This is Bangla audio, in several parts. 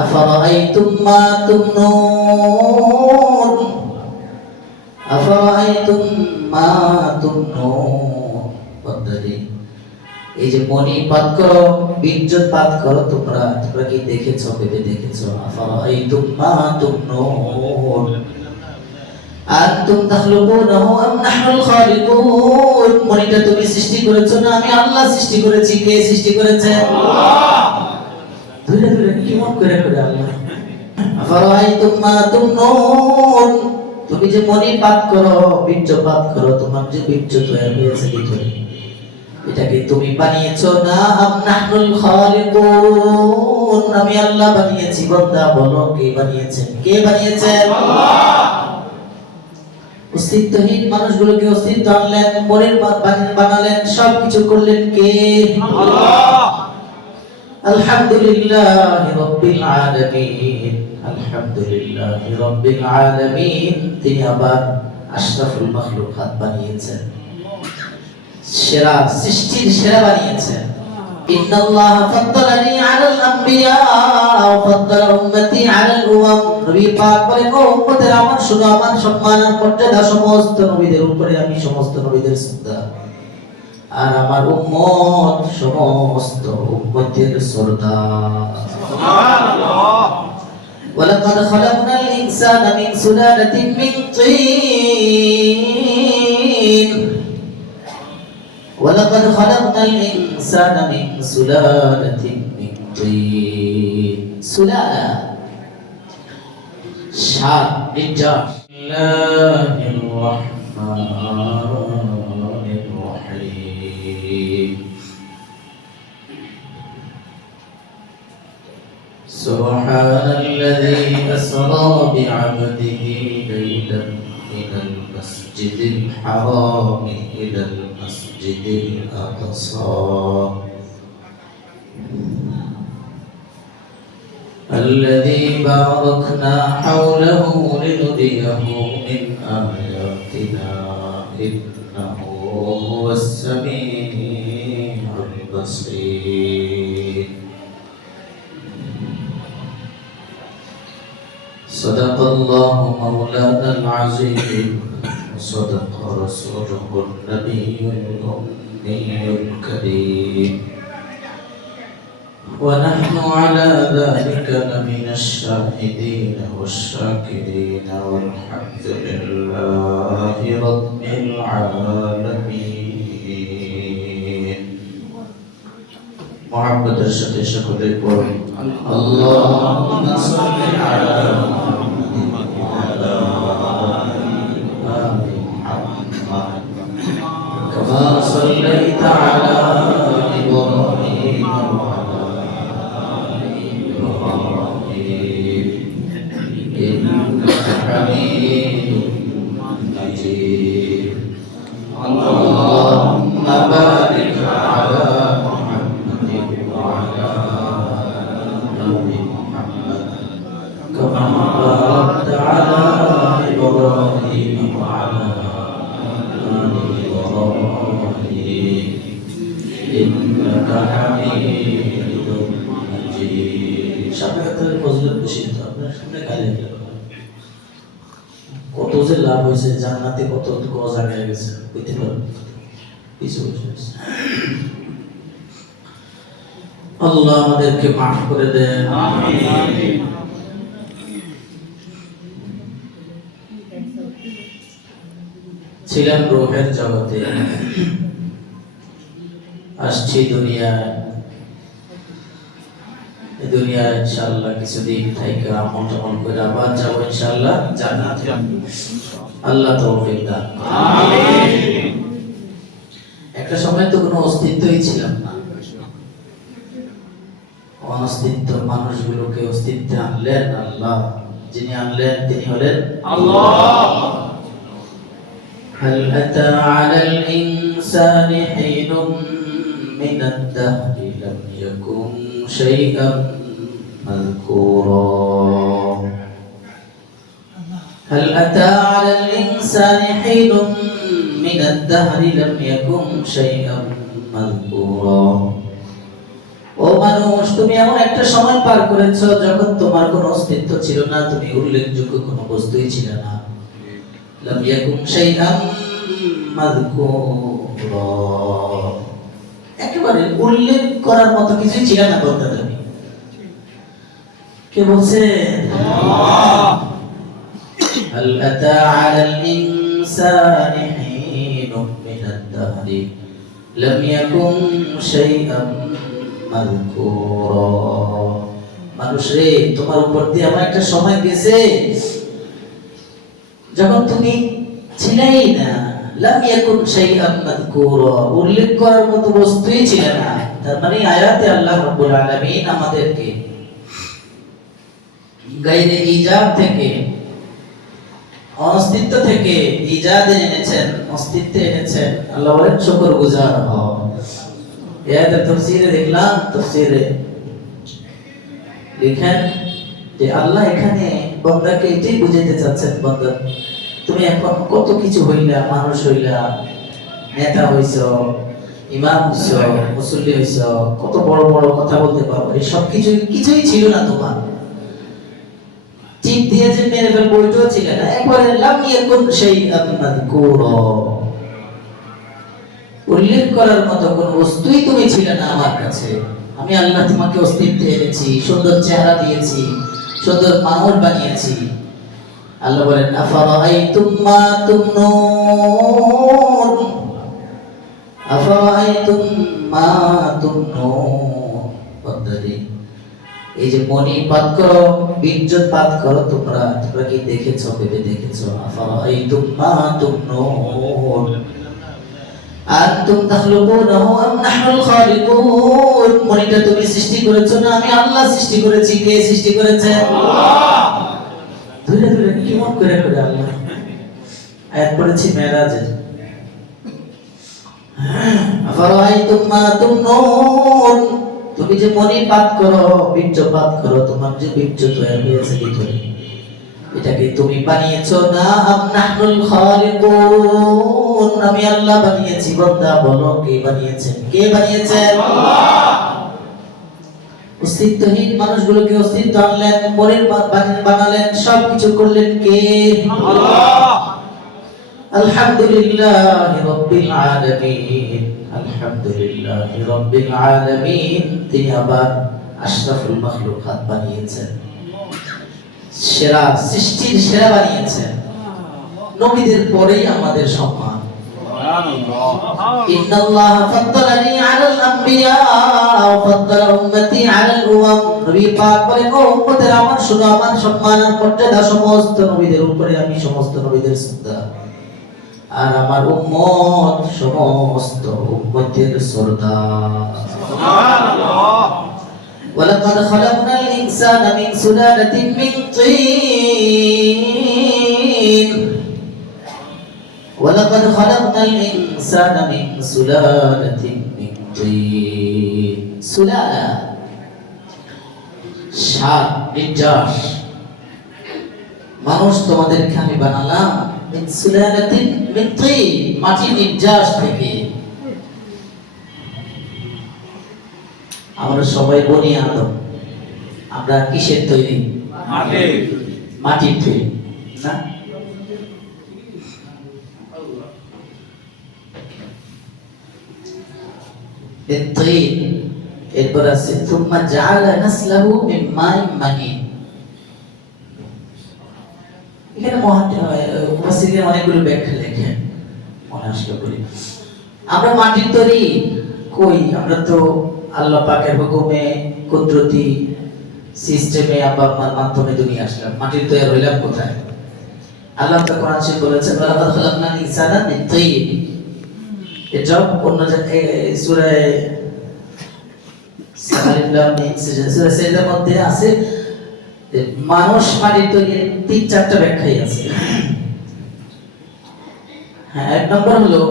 আফারাআইতুম মা তুমনুন আফারাআইতুম মা তুমনুন। বন্ধুরে, এই যে মনি পাত করো, বীর্যত পাত করো, তোমরা কি দেখেছো? ভেবে দেখেছো? আফারাআইতুম মা তুমনুন আনতুম তাখলুকুনাহু আম নাহনুল খালিকুন। মনিটা তুমি সৃষ্টি করেছো না আমি আল্লাহ সৃষ্টি করেছি? কে সৃষ্টি করেছে? আল্লাহ। ধীরে ধীরে কি মত করে আল্লাহ। আফারাআইতুম মা তুমনুন, তুমি যে মনি পাত করো, বীর্য পাত করো, তোমার যে বীর্য তৈরি হয়েছে ভিতরে, এটা কি তুমি বানিয়েছো না আম নাহনুল খালিকুন? আমি আল্লাহ বানিয়েছি। বান্দা বলো কে বানিয়েছেন? কে বানিয়েছেন? আল্লাহ। অস্তিত্বহীন মানুষগুলোকে অস্তিত্ব আনলেন, মনের বানালেন, সবকিছু করলেন কে? আল্লাহ। আলহামদুলিল্লাহি রাব্বিল আলামিন, আলহামদুলিল্লাহি রাব্বিল আলামিন। তিনি আবার আশরাফুল মাখলুকাত বানিয়েছেন, সেরা সৃষ্টির সেরা বানিয়েছেন। ইন্নাল্লাহা ফাদ্দালানি আলাল আমবিয়া ওয়া ফাদ্দালা উম্মতি আলাল উমাম। নবী পাক বলেন, ও উম্মতের আমার শুনো, আমার সম্মান আর মর্যাদা সমস্ত নবীদের উপরে, আমি সমস্ত নবীদের সর্দার, আর আমার উম্মত সমস্ত উম্মতের সর্দার। সুবহানাল্লাহ। ওয়ালাকাদ খালাকনাল ইনসানা মিন সুলালাতিন মিন তিন ওয়ালাকাদ খালাকনাল ইনসানা মিন সুলালাতিন মিন তিন। সুলালা সাত নির্যাস। বিসমিল্লাহির রাহমানির রহিম। সুবহানাল্লাযী আসরা বি'আবদিহি লাইলান মিনাল মাসজিদিল হারামি ইলাল মাসজিদিল আকসা الذي باركنا حوله لنريه من آياتنا إنه هو السميع البصير. صدق الله مولانا العظيم وصدق رسوله النبي الأمي الكريم، ونحن على ذلك لمن الشاهدين والشاكرين والحمد لله رب العالمين. محمد الشهد شكر لكم. اللهم صل على محمد وعلى آل محمد كما صليت على إبراهيم وعلى إنك حميد مجيد. اللهم بارك على محمد وعلى آل محمد كما باركت على إبراهيم وعلى آل إبراهيم إنك حميد مجيد. সাবেকাতের ফজিলত বেশি তো আপনার সামনে গালি কত যে লাভ হয়েছে, জান্নাতে কত গজ আগে গেছে বুঝতে পারবেন কিছু। আল্লাহ আমাদেরকে মাফ করে দেন, আমিন। ছিলাম রূহের জগতে, আসছি দুনিয়ায়। দুনিয়ায় ইনশাআল্লাহ কিছুদিন থাইকা আমল টামল করে আবার যাব ইনশাআল্লাহ জান্নাতে। আল্লাহ তৌফিক দান, আমিন। একটা সময় তো কোনো অস্তিত্বই ছিলাম না, অনস্তিত্ব মানুষগুলোকে অস্তিত্বে আনলেন আল্লাহ। যিনি আনলেন তিনি হলেন আল্লাহ। হাল আতা আলাল ইনসানি হিনুম মিনাদ দাহরি লাম ইয়াকুন শাইআন মাযকুরা। هل أتى على الإنسان حين من الدهر لم يكن شيئا مذكورا। ও মানুষ তুমি এমন একটা সময় পার করেছো যখন তোমার কোনো অস্তিত্ব ছিল না, তুমি উল্লেখযোগ্য কোনো বস্তুই ছিল না। লাম ইয়াকুন শাইআম মাযকুরা, একেবারে উল্লেখ করার মতো কিছুই ছিল না বলতে তুমি। কে বলছে? আল্লাহ। হাল আতা আলাল ইনসানি হিনুম মিনাদ দাহরি লাম ইয়াকুন শাইআম মাযকুরা। মানুষ রে, তোমার উপর দিয়ে আমার একটা সময় গেছে যখন তুমি ছিলেই না। লাম ইয়াকুন শাইআম মাযকুরা, উল্লেখ করার মতো বস্তুই ছিল না। তার মানে আয়াতে আল্লাহ রাব্বুল আলামিন আমাদেরকে গায়রে ইজাদ থেকে, অস্তিত্ব থেকে ইজাদে এনেছেন, অস্তিত্বে এনেছেন। আল্লাহ বলেন শুকরগুজার হও। এর তাফসীরে দেখলাম, তাফসীরে লিখেন যে আল্লাহ এখানে বান্দাকে এটাই বুঝাইতে চাচ্ছেন, বান্দা তুমি এখন কত কিছু হইলা, মানুষ হইলা, নেতা হইছ, ইমাম হইছ, মুসল্লি হইছ, কত বড় বড় কথা বলতে পারো, এই সব কিছুই ছিল না তোমার। চিপ দিয়ে যে মেরে ফেলবো ওইটাও ছিল না। একবারে লাম ইয়াকুন শাইআম মাযকুরা, উল্লেখ করার মতো কোন বস্তুই তুমি ছিলে না আমার কাছে। আমি আল্লাহ তোমাকে অস্তিত্বে এনেছি, সুন্দর চেহারা দিয়েছি, সুন্দর মানুষ বানিয়েছি। আল্লাহ বলেন আফারাআইতুম মা তুমনুন, আফারাআইতুম মা তুমনুন। বন্ধুরে, এই যে মনি পাত করো, বীর্যত পাত করো, তোমরা কি দেখেছো, ভেবে দেখেছো? আফারাআইতুম মা তুমনুন আনতুম তাখলুকুনাহু আম নাহনুল খালিকুন। মনিটা তুমি সৃষ্টি করেছো না আমি আল্লাহ সৃষ্টি করেছি। কে সৃষ্টি করেছে? আল্লাহ। ধীরে ধীরে কেমন করে করে আল্লাহ আয়াত পড়েছি মেরাজের। আফারাআইতুম মা তুমনুন, তুমি যে মনি পাত করো, বীর্য পাত করো, তোমার যে বীর্য তৈরি হয়েছে ভিতরে, এটাকে তুমি বানিয়েছো না আম নাহনুল খালিকুন, আমি আল্লাহ বানিয়েছি। বান্দা বলো কে বানিয়েছেন? কে বানিয়েছেন? আল্লাহ। অস্তিত্বহীন মানুষগুলোকে অস্তিত্ব আনলেন, মনের বানালেন, সবকিছু করলেন কে? আল্লাহ। আলহামদুলিল্লাহি রাব্বিল আলামিন, আলহামদুলিল্লাহি রাব্বিল আলামিন। তিনি আবার আশরাফুল মাখলুকাত বানিয়েছেন, সেরা সৃষ্টির সেরা বানিয়েছেন। নবীদের পরেই আমাদের সম্মান। ইন্নাল্লাহ ফাদ্দালানি আলাল আমবিয়া ওয়া ফাদ্দালা উম্মতি আলাল উমাম। নবী পাক বলেন, ও উম্মতের আমার শুনো, আমার সম্মান আর মর্যাদা সমস্ত নবীদের উপরে, আমি সমস্ত নবীদের সর্দার, আর আমার উম্মত সমস্ত উম্মতের সর্দার। সুবহানাল্লাহ। ولقد خلقنا الإنسان من سلالة من طين، ولقد خلقنا الإنسان من سلالة من طين। سلالة সার, নির্যাস। মানুষ তোমাদেরকে আমি বানালাম মিন সুলালাতিন মিন তিন, মাটির নির্যাস থেকে। আমরা সবাই বনি আদম, আমরা কিসের তৈরি? মাটির তৈরি না? এরপর আছে থুম্মা জাআলা নাসলাহু মিন মাইন মাহিন। এখানে মুফাসসিরিন অনেকগুলো ব্যাখ্যা লেখেন, মনে আসলে বলি। আমরা মাটির তৈরি কই? আমরা তো আল্লাহ পাকের হুকুমে, কুদরতি সিস্টেমে, আবার মাধ্যমে দুনিয়া আসলাম। মাটির তৈরি হইলাম কোথায়? আল্লাহ তো কোরআন শরীফ বলেছেন ওয়ালাকাদ খালাকনাল ইনসানা মিন তিন। এটা অন্য জায়গায় সূরা সালিফের মধ্যে আছে, মানুষ মাটির তৈরি ৩-৪টা ব্যাখ্যাই আছে। হ্যাঁ, এক নম্বর হলো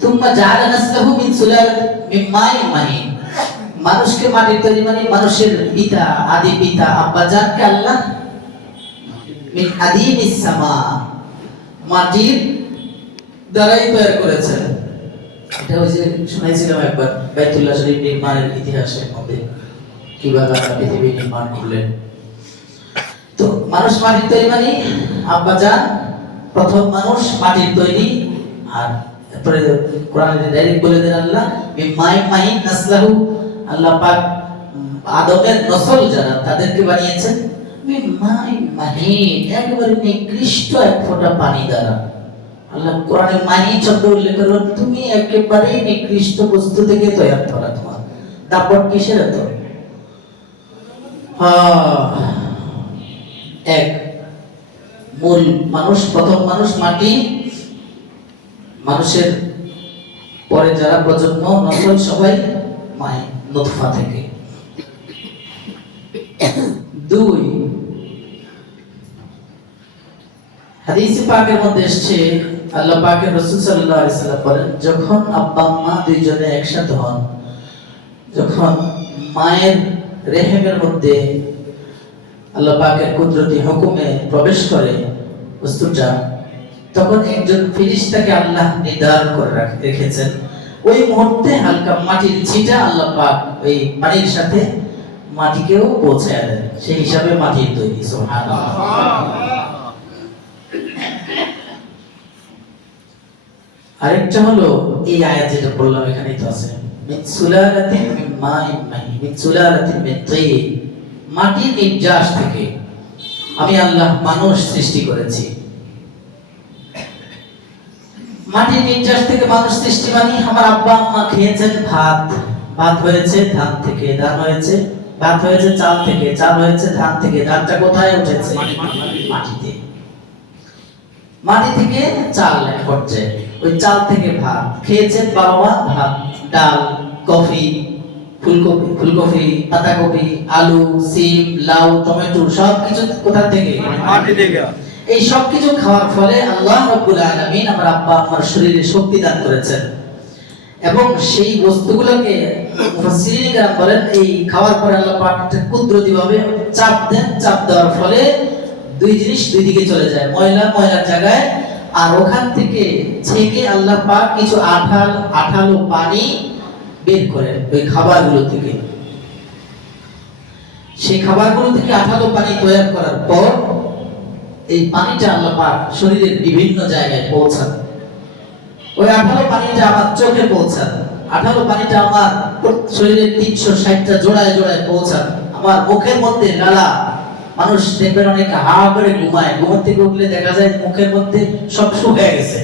তুম্মা জাআলা নাসলাহু মিন সুলালাতিন মিন মাইন মাহিন। মানুষকে মাটির তৈরি মানে মানুষের পিতা, আদি পিতা আব্বাজানকে আল্লাহ মিন আদিমিস সামা, মাটির দ্বারাই তৈরি করেছেন। এটা ওই যে শুনাইছিলাম একবার বাইতুল্লাহ শরীফ নির্মাণের ইতিহাসের মধ্যে। কিভাবে আল্লাহ পৃথিবী নির্মাণ করলেন। তো মানুষ মাটির তৈরি মানে আব্বা জান প্রথম মানুষ মাটির তৈরি। আর তারপরে কোরআনে ডাইরেক্ট বলে দেন আল্লাহ মিম্মাই মাহিন নাসলাহু, আল্লাহ পাক আদমের নসল যারা তাদেরকে বানিয়েছেন মিম্মাই মাহিন, একেবারে নিকৃষ্ট এক ফোঁটা পানি দ্বারা। আল্লাহ কোরআনে মাহিন শব্দ উল্লেখ করেন, তুমি একেবারে নিকৃষ্ট বস্তু থেকে তৈরি করা, তোমার দাপট কিসের এত? এক মূল মানুষ, প্রথম মানুষ মাটি, মানুষের পরে যারা প্রজন্ম নসল সবাই মাই নুতফা থেকে। দুই, হাদিসে পাকের মধ্যে এসেছে আল্লাহ পাকের রাসূল সাল্লাল্লাহু আলাইহি সাল্লাম বলেন, যখন আব্বা আম্মা দুইজনে একসাথে হন, যখন মায়ের রেহেমের মধ্যে আল্লাহ পাকের কুদরতি হুকুমে প্রবেশ করে বস্তুটা, তখন একজন ফেরেশতাকে আল্লাহ নির্ধারণ করে রেখেছেন। ওই মুহূর্তে হালকা মাটির ছিটা আল্লাহ পাক ওই পানির সাথে মাটিকেও পৌঁছায় দেন, সেই হিসাবে মাটির তৈরি। সুবহানাল্লাহ। আরেকটা হলো এই আয়াত যেটা বললাম এখানেই তো আছে, মিন সুলালাতিন মিন মাইন মাহিন, মিন সুলালাতিন মিন তিন, মাটির নির্যাস থেকে আমি আল্লাহ মানুষ সৃষ্টি করেছি। মাটির নির্যাস থেকে মানুষ সৃষ্টি মানে আমার আব্বা আম্মা খেয়েছেন ভাত, ভাত হয়েছে ধান থেকে, ধান হয়েছে, ভাত হয়েছে চাল থেকে, চাল হয়েছে ধান থেকে, ধানটা কোথায় উঠেছে? মাটিতে। মাটি থেকে চাল এক পর্যায়ে, ওই চাল থেকে ভাত খেয়েছেন বাবা মা, ভাত, ডাল, কফি, ফুলকপি, পাতাকপি, আলু, সিম, লাউ, টমেটো সবকিছু কোথা থেকে? মাটি থেকে। এই সবকিছু খাওয়ার ফলে আল্লাহ রাব্বুল আলামিন আমার আব্বা আম্মার শরীরে শক্তি দান করেছেন, এবং সেই বস্তুগুলোকে মুফাসসিরিন কেরাম বলেন এই খাওয়ার পরে আল্লাহ পাক কুদরতিভাবে চাপ দেন, চাপ দেওয়ার ফলে দুই জিনিস দুই দিকে চলে যায়, ময়লা ময়লার জায়গায়, আর ওখান থেকে ছেঁকে আল্লাহ পাক কিছু আঠালো পানি বের করেন ওই খাবারগুলো থেকে। সেই খাবারগুলো থেকে আঠালো পানি তৈরি করার পর এই পানিটা আল্লাহ পাক শরীরের বিভিন্ন জায়গায় পৌঁছান। ওই আঠালো পানিটা আমার চোখে পৌঁছান, আঠালো পানিটা আমার শরীরের 360টা জোড়ায় জোড়ায় পৌঁছান, আমার মুখের মধ্যে লালা, মানুষ দেখবেন অনেক হা করে ঘুমায়, ঘুম থেকে উঠলে দেখা যায় মুখের মধ্যে সব শুকিয়ে গেছে,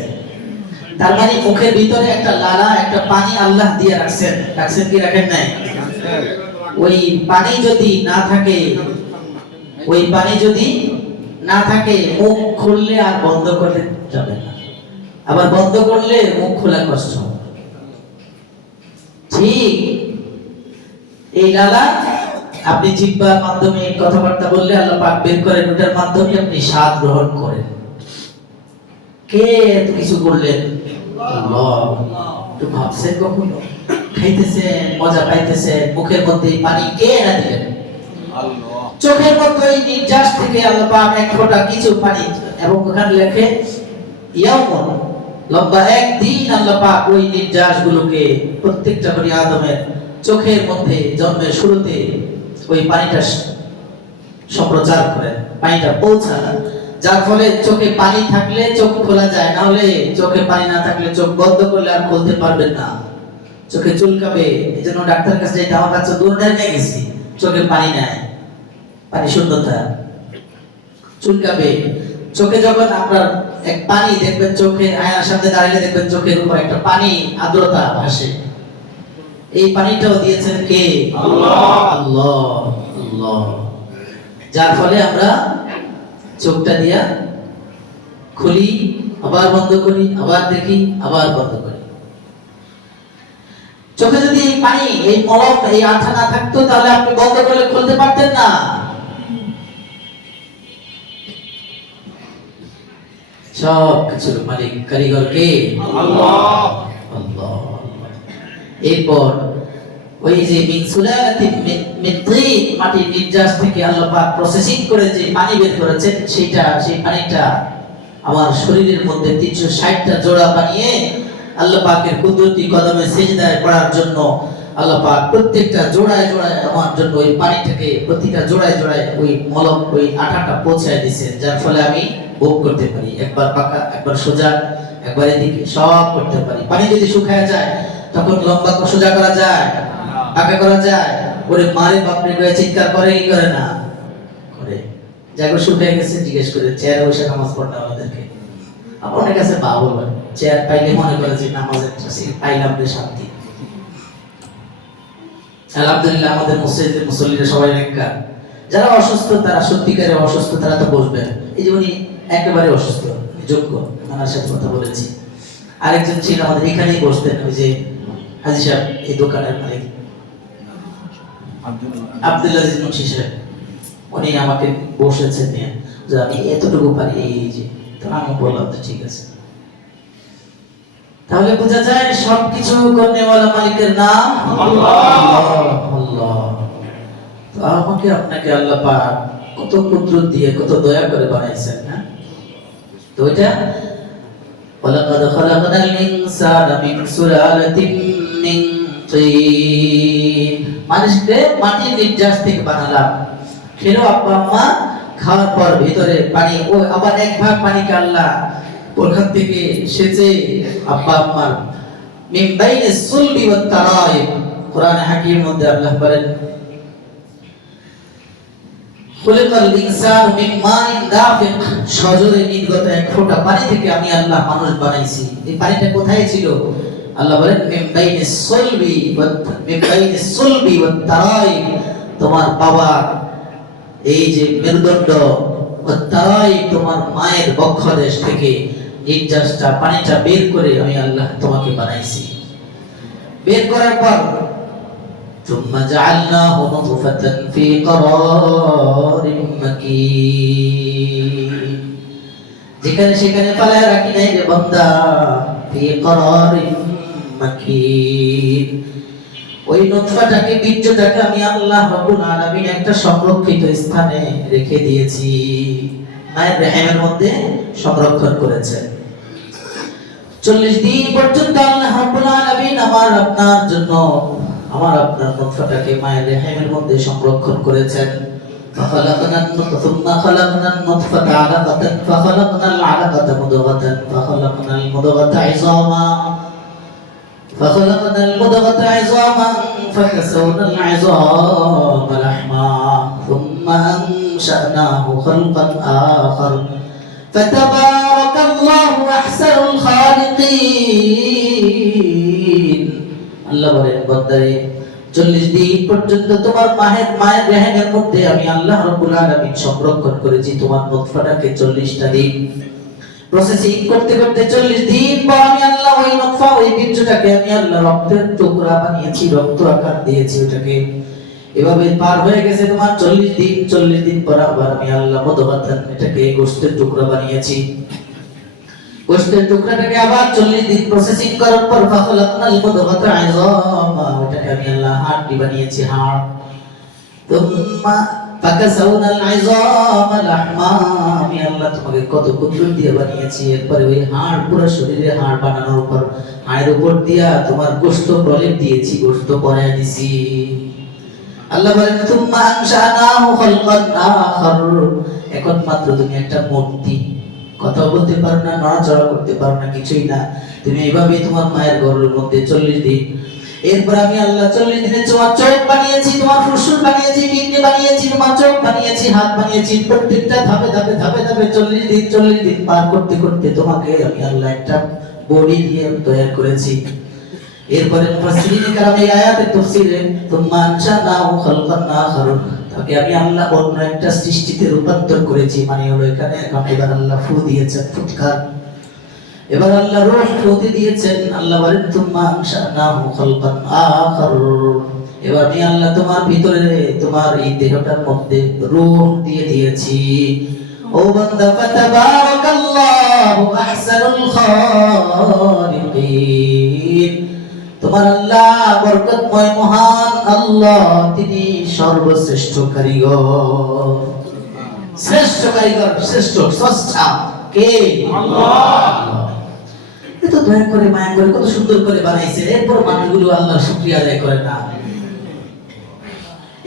তার মানে মুখের ভিতরে একটা লালা, একটা পানি আল্লাহ দিয়ে রাখছেন। রাখছেন কি রাখেন নাই? ওই পানি যদি না থাকে, ওই পানি যদি না থাকে, মুখ খুললে আর বন্ধ করলে যাবে না, আবার বন্ধ করলে মুখ খোলা কষ্ট। ঠিক এই লালা আপনি জিহ্বার মাধ্যমে কথাবার্তা বললে আল্লাহ পাক বের করেন, ওটার মাধ্যমে আপনি স্বাদ গ্রহণ করেন। কে এত কিছু করলেন? আল্লাহ। একটু ভাবছেন কখনো? খাইতেছেন, মজা পাইতেছেন, মুখের মধ্যে পানি কে এনে দিলেন? আল্লাহ। চোখের মধ্যে এই নির্যাস থেকে আল্লাহ পাক এক ফোঁটা কিছু পানি, এবং ওখানে লেখে ইয়াউমুন, লম্বা একদিন আল্লাহ পাক ওই নির্যাস গুলোকে প্রত্যেকটা বনি আদমের চোখের মধ্যে জন্মের শুরুতে ওই পানিটা সম্প্রচার করেন, পানিটা পৌঁছান, যার ফলে চোখে পানি থাকলে চোখ খোলা যায়, না হলে চোখে পানি না থাকলে চোখ বন্ধ করলে আর খুলতে পারবেন না, চোখে চুলকাবে। এজন্য ডাক্তার কাছে যাইতে আমার কাছে দূরটায় নিয়ে গেছি, চোখে পানি নাই, পানি শূন্যতা, চুলকাবে। চোখে যখন আপনার এক পানি দেখবেন, চোখে আয়নার সামনে দাঁড়িয়ে দেখবেন চোখের উপর একটা পানি আর্দ্রতা ভাসে, এই পানিটাও দিয়েছেন কে? আল্লাহ। আল্লাহ আল্লাহ। যার ফলে আমরা চোখটা দিয়া খুলি, আবার বন্ধ করি, আবার দেখি, আবার বন্ধ করি। চোখে যদি এই পানি, এই মলম, এই আঠা না থাকতো তাহলে আপনি বন্ধ করলে খুলতে পারতেন না। সব কিছুর মালিক কারিগর কে? আল্লাহ। আল্লাহ। এরপর ওই যে মিন সুলালাতিন মিন তিন, মাটির নির্যাস থেকে আল্লাহ পাক প্রসেসিং করে যে পানি বের করেছেন, সেটা, সেই পানিটা আমার শরীরের মধ্যে 360টা জোড়া বানিয়ে আল্লাহ পাকের কুদরতি কদমে সিজদায় পড়ার জন্য আল্লাহ পাক প্রত্যেকটা জোড়ায় জোড়ায় আমার জন্য ওই পানিটাকে প্রতিটা জোড়ায় জোড়ায় ওই মলম ওই আঠাটা পৌঁছায় দিয়েছেন, যার ফলে আমি ভোগ করতে পারি, একবার পাকা একবার সোজা একবার এদিকে সব করতে পারি। পানি যদি শুকায় যায় তখন লম্বা সোজা করা যায়, পাকা করা যায়? ওরে মারে বাপরে করে চিৎকার করে কি করে না করে? যাকে শুকিয়ে গেছে জিজ্ঞেস করে চেয়ারে বসে নামাজ পড়তে আমাদেরকে। আপনার কাছে বাবু চেয়ার পাইলে মনে করে যে নামাজের পাইলাম রে শান্তি। আলহামদুলিল্লাহ আমাদের মসজিদের মুসল্লিরা সবাই নেককার। যারা অসুস্থ তারা সত্যিকারের অসুস্থ তারা তো বসবেন। এই যে উনি একেবারে অসুস্থ যোগ্য, ওনার সাথে কথা বলেছি। আরেকজন ছিল আমাদের এখানেই বসতেন, ওই যে হাজি সাহেব, এই দোকানের মালিক আব্দুল আজিজ মুন্সি সাহেব, উনি আমাকে বসেছেন নিয়ে যে আমি এতটুকু পারি এই যে, তো আমি বললাম তো ঠিক আছে। তাহলে বোঝা যায় সবকিছু করনেওয়ালা মালিকের নাম আল্লাহ। আল্লাহ তো আমাকে আপনাকে আল্লাহ পাক কত কুদরত দিয়ে কত দয়া করে বানাইছেন না? তো এটা ওয়ালাকাদ খালাকনাল ইনসানা মিন সুলালাতিন মিন তিন, মানুষকে মাটির নির্যাস থেকে বানালাম। খেলো আব্বা আম্মা, খাওয়ার পর ভিতরে পানি, ও আবার এক ভাগ পানিকে আল্লাহ ওখান থেকে সেচে আব্বা আম্মার মিন বাইনিস সুলবি ওয়াত তারাইব, কোরআনে হাকিমের মধ্যে আল্লাহ বলেন খুলিকাল ইনসানু মিন মাইন দাফিক, সজরে নির্গত এক ফোঁটা পানি থেকে আমি আল্লাহ মানুষ বানাইছি। এই পানিটা কোথায় ছিল? আল্লাহ বলেন মিন বাইনিস সুলবি ওয়াত তারাইব, তোমার বাবার এই যে মেরুদণ্ড, ওয়াত তারাইব তোমার মায়ের বক্ষদেশ থেকে নির্যাসটা পানিটা বের করে আমি আল্লাহ তোমাকে বানাইছি। বের করার পর ثم جعلناه نطفة في قرار مكين, যেখানে সেখানে পালায় রাখি নাই রে বান্দা, في قرار مكين। ওই নুতফাটাকে বীর্যটাকে আমি আল্লাহ রাব্বুল আলামিন একটা সংরক্ষিত স্থানে রেখে দিয়েছি, মায়ের রেহেমের মধ্যে সংরক্ষণ করেছেন। 40 দিন পর্যন্ত আল্লাহ রাব্বুল আলামিন আমার আপনার জন্য আমার আপনার নুতফাটাকে মায়ের রেহেমের মধ্যে সংরক্ষণ করেছেন। ফাখালাকনান নুতফা সুম্মা খালাকনান নুতফাতা আলাকাতান ফাখালাকনাল আলাকাতা মুদগাতান ফাখালাকনাল মুদগাতা ইযামা ফাখালাকনাল মুদগাতা ইযামান ফাকাসাওনাল ইযামা লাহমা সুম্মা আনশানাহু খালকান আখার ফাতাবারাকাল্লাহু আহসানুল খালিকিন। আল্লাহ বলেন বান্দারে 40 দিন পর্যন্ত তোমার মায়ের রেহেমের মধ্যে আমি আল্লাহ রাব্বুল আলামিন সংরক্ষণ করেছি তোমার নুতফাটাকে। 40টা দিন প্রসেসিং করতে করতে 40 দিন পর আমি আল্লাহ ওই নুতফা ওই বীর্যটাকে আমি আল্লাহ রক্তের টুকরা বানিয়েছি, রক্ত আকার দিয়েছি ওটাকে। এভাবে পার হয়ে গেছে তোমার 40 দিন। 40 দিন পর আবার আমি আল্লাহ মুদগাতান এটাকে গোশতের টুকরা বানিয়েছি। গোশতের টুকরাটাকে আবার 40 দিন প্রসেসিং করার পর ফাখালাকনাল মুদগাতা ইযামা, ওটাকে আমি আল্লাহ হাড় বানিয়েছি, হাড়। তুম্মা ফাকাসাওনাল ইযামা লাহমা, আমি আল্লাহ তোমাকে কত কুদরত দিয়ে বানিয়েছি। এরপরে ওই হাড় পুরো শরীরে হাড় বানানোর পর হাড়ের উপর দিয়া তোমার গোশত প্রলেপ দিয়েছি, গোশত পরায় দিয়েছি। আল্লাহ বলেন তুম্মা আনশানাহু খালকান আখার, এখন মাত্র তুমি একটা মূর্তি, কথা বলতে পারো না, নড়াচড়া করতে পারো না, কিছুই না। তুমি এইভাবে তোমার মায়ের গর্ভের মধ্যে 40 দিন। এরপর আমি আল্লাহ 40 দিনে তোমার চোখ বানিয়েছি, তোমার ফুসফুস বানিয়েছি, কিডনি বানিয়েছি, তোমার চোখ বানিয়েছি, হাত বানিয়েছি। প্রত্যেকটা ধাপে ধাপে ধাপে ধাপে 40 দিন পার করতে করতে তোমাকে আমি আল্লাহ একটা বডি দিয়ে তৈরি করেছি। এরপরে মুফাসসিরিন کرام এই আয়াতের তাফসীরে তুম্মা আনশানাহু খালকান আখার, তাকে আমি আল্লাহ অন্য একটা সৃষ্টিতে রূপান্তর করেছি। মানে হলো এখানে এখন এবার আল্লাহ ফু দিয়েছেন, ফুৎকার, এবার আল্লাহ রূহ ফু দিয়েছেন। আল্লাহ বলেন তুম্মা আনশানাহু খালকান আখার, এবার আমি আল্লাহ তোমার ভিতরে তোমার এই দেহটার মধ্যে রূহ দিয়ে দিয়েছি। ও বান্দা ফাতাবারাকাল্লাহু আহসানুল খালিকিন, তোমার আল্লাহ বরকতময় মহান আল্লাহ, তিনি সর্বশ্রেষ্ঠ কারিগর। শ্রেষ্ঠ কারিগর, শ্রেষ্ঠ স্রষ্টা কে? আল্লাহ। এত দয়া করে মায়া করে কত সুন্দর করে বানাইছে, এরপর মানুষগুলো আল্লাহর শুকরিয়া আদায় করে না।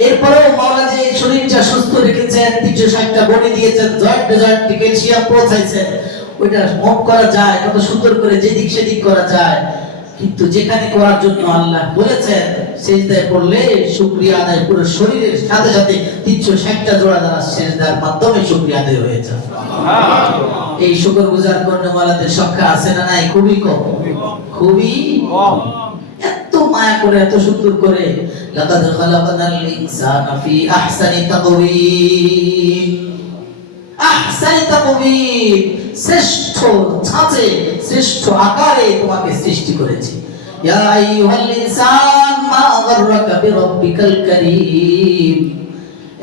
এরপরে মাওলা যে শরীরটা সুস্থ রেখেছেন, 360টা বডি দিয়েছেন, জয়েন্ট ক্যালসিয়াম পৌঁছাইছেন, ওইটা মুভ করা যায়, কত সুন্দর করে যেদিক সেদিক করা যায়। কিন্তু যেখানে করার জন্য আল্লাহ বলেছেন সিজদায় পড়লে শুকরিয়া আদায় পুরো শরীরের সাথে সাথে 360টা জোড়া দ্বারা সিজদার মাধ্যমে শুকরিয়া আদায় হয়েছে। এই শুকরগুজার কর্মওয়ালাদের সংখ্যা আছে না নাই? খুবই কম, খুবই কম। এত মায়া করে এত সুন্দর করে লাকাদ খালাকনাল ইনসানা ফি আহসানি তাকওয়িম, আহসানি তাকওয়িম, শ্রেষ্ঠ ছাঁচে শ্রেষ্ঠ আকারে তোমাকে সৃষ্টি করেছি। ইয়া আইয়ুহাল ইনসান মা গাররাকা বিরাব্বিকাল কারীম,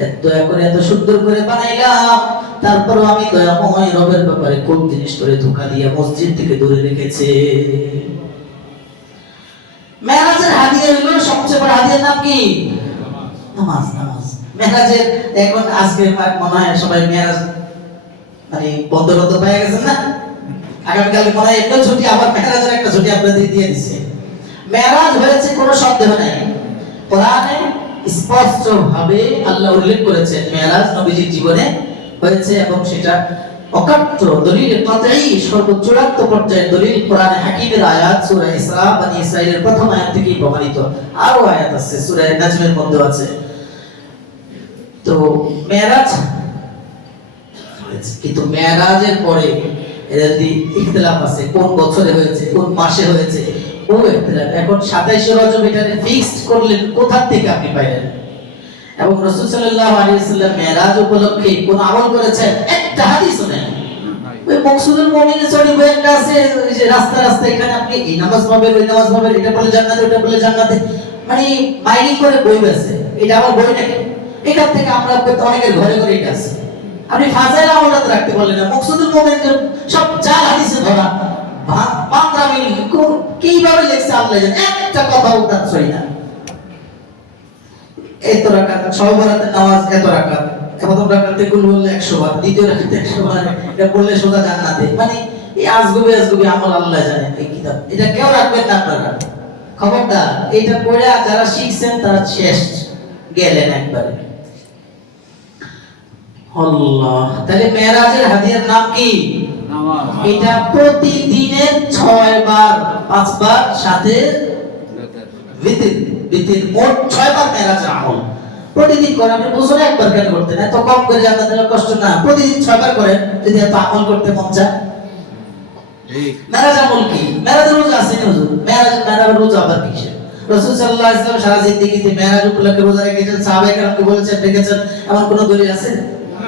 এত দয়া করে এত সুন্দর করে বানাইলাম, তারপরও আমি দয়াময় রবের ব্যাপারে কোন জিনিস করে ধোঁকা দিয়ে মসজিদ থেকে দূরে রেখেছে। মেরাজের হাদিয়া হলো সবচেয়ে বড় হাদিয়ার নাম কি? নামাজ। নামাজ মেরাজের এখন আজকে মনে হয় সবাই মেরাজ মানে বন্ধ পেয়ে গেছেন না? আগামীকাল মনে হয় একটা ছুটি, আবার মেরাজের একটা ছুটি আপনাদের দিয়ে দিচ্ছে। মেরাজ হয়েছে কোনো সন্দেহ নাই, কোরআনে স্পষ্ট ভাবে আল্লাহ উল্লেখ করেছেন মেরাজ নবীজির জীবনে হয়েছে, এবং সেটা অকাট্য দলিল কাতঈ সর্বোচ্চ পর্যায়ের দলিল কোরআনে হাকিমের আয়াত সূরা ইসরা বনি ইসরাঈলের প্রথম আয়াত থেকেই প্রমাণিত। আরো আয়াত আছে সূরা নাজমের মধ্যে আছে। তো মেরাজ, কিন্তু মেরাজের পরে যদি ইখতিলাফ আছে কোন বছরে হয়েছে কোন মাসে হয়েছে, ও ইখতিলাফ। এখন 27 রজব এটাকে ফিক্সড করলেন, কোথা থেকে আপনি পাইলেন? এবং রাসূল সাল্লাল্লাহু আলাইহি ওয়াসাল্লাম মেরাজ উপলক্ষে কোন আমল করেছেন? একটা হাদিসও নেই। ওই মকসুদুল মুমিনের শরীফ একটা আছে, ওই যে রাস্তা রাস্তা এখানে আপনি এই নামাজ পড়বেন ওই নামাজ পড়বেন, এটা বলে জান্নাতে ওটা বলে জান্নাতে, মানে মাইনিং করে বই আছে। এটা আমার বই নাকি? এখান থেকে আমরা অনেকের ঘরে ঘরে এটা আছে। আপনি ফাজাইল আমলটা রাখতে বললেন না, মকসুদুল মুমিনের সব জাল হাদিসে ধরা বাংলা কিভাবে লেখছে আল্লাহ জানে, একটা কথা উত্তর সই না। এত রাকাত সব রাতে নামাজ, এত রাকাত, প্রথম রাকাতে কুল বললে 100 বার, দ্বিতীয় রাকাতে 100 বার, এটা বললে সোজা জান্নাতে। মানে এই আজগুবি আমল আল্লাহ জানে। এই কিতাব এটা কেউ রাখবেন না আপনারা, খবরদার। এটা পড়ে যারা শিখছেন তারা শেষ গেলেন একবারে। আল্লাহ, তাহলে মেরাজের হাদিয়ার নাম কি? নামাজ। এটা প্রতিদিনের 6 বার, 5 বার সাথে বিতির মোট 6 বার মেরাজের আমল প্রতিদিন করেন। আপনি বছরে একবার কেন করতেন? এত কম করে জান্নাতের কষ্ট না, প্রতিদিন 6 বার করেন যদি এত আমল করতে মন চায়। ঠিক মেরাজ আমল কি? মেরাজের রোজা আছে না হুজুর? মেরাজের রোজা আবার কিসে? রাসূল সাল্লাল্লাহু আলাইহি ওয়াসাল্লাম সারা জিন্দেগিতে মেরাজ উপলক্ষে রোজা রেখেছেন, সাহাবায়ে কেরামকে বলেছেন রেখেছেন, এমন কোনো দলিল আছে?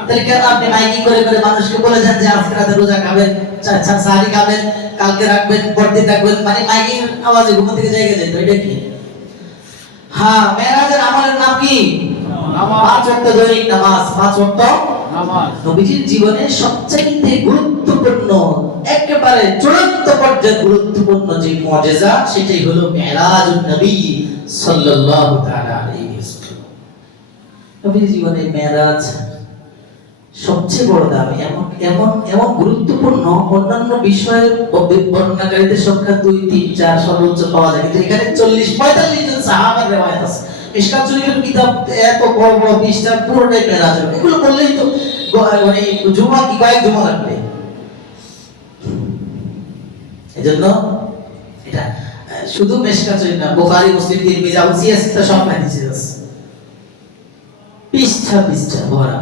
তাহলে কেন আপনি মাইকিং করে করে মানুষকে বলে যান যে আজকে রাতে রোজা খাবেন, সাহারি খাবেন, কালকে রাখবেন, পরদিন রাখবেন, মানে মাইকিং আওয়াজে ঘুম থেকে জায়গা যায়। তো এটা কি? হ্যাঁ, মেরাজের আমলের নাম কি? নামাজ। 5 ওয়াক্ত দৈনিক নামাজ, 5 ওয়াক্ত নামাজ। নবীজির জীবনের সবচেয়ে গুরুত্বপূর্ণ, একেবারে চূড়ান্ত পর্যায়ে গুরুত্বপূর্ণ যে মুজিজা, সেটাই হলো মেরাজুন নবী সাল্লাল্লাহু তাআলা আলাইহি ওয়াসাল্লাম। নবীর জীবনে মেরাজ সবচেয়ে বড় দাবি, এমন গুরুত্বপূর্ণ। অন্যান্য বিষয়ের বর্ণনাকারীদের সংখ্যা 2, 3, 4 সর্বোচ্চ পাওয়া যায়, কিন্তু এখানে 40-45 জন সাহাবার রিওয়ায়াত আছে। মিশকাত শরীফের কিতাব এত বড় বড় 20টা পুরোটাই মেরাজ। এগুলো বললেই তো মানে জুমা কি কয়েক জুমা লাগবে। এজন্য এটা শুধু মিশকাত শরীফ না, বুখারী, মুসলিম, তিরমিজি, আবু সিয়াসিতা সব হাদিসে আছে, পৃষ্ঠা ভরা।